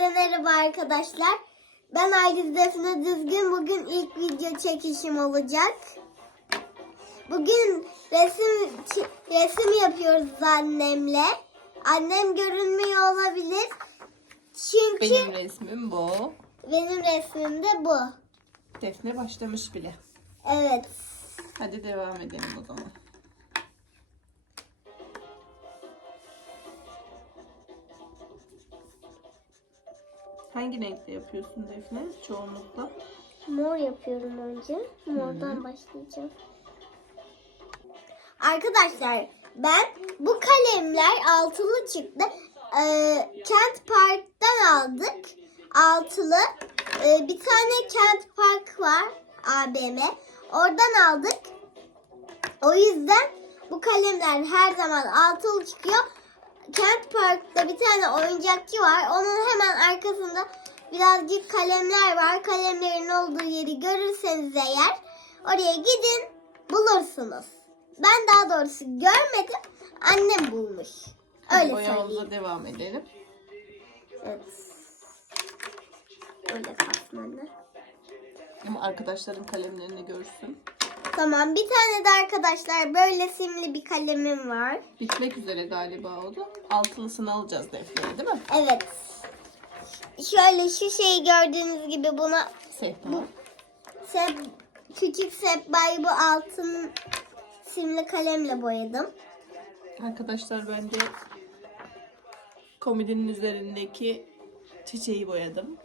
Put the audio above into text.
Herkese merhaba arkadaşlar. Ben Aydız Defne Düzgün. Bugün ilk video çekişim olacak. Bugün resim resim yapıyoruz annemle. Annem görünmüyor olabilir. Çünkü Benim resmim bu. benim resmim de bu. Defne başlamış bile. Evet. Hadi devam edelim o zaman. Hangi renkte yapıyorsun Defne çoğunlukla? Mor yapıyorum önce. Mordan başlayacağım. Arkadaşlar ben bu kalemler altılı çıktı. Ee, Kent Park'tan aldık. Altılı. Ee, bir tane Kent Park var. ABM. Oradan aldık. O yüzden bu kalemler her zaman altılı çıkıyor. Kent Park'ta bir tane oyuncakçı var. Onun hemen arkasında birazcık kalemler var. Kalemlerin olduğu yeri görürseniz eğer oraya gidin bulursunuz. Ben daha doğrusu görmedim. Annem bulmuş. Öyle boyamamıza söyleyeyim. devam edelim. Evet. Öyle kasmalı. Ama arkadaşların kalemlerini görsün. Tamam bir tane de arkadaşlar böyle simli bir kalemim var. Bitmek üzere galiba o da. Altılısını alacağız Defne'ye değil mi? Evet. Şöyle şu şeyi gördüğünüz gibi buna Sehpa. Sep, küçük sepbayı bu altın simli kalemle boyadım. Arkadaşlar ben de komodinin üzerindeki çiçeği boyadım.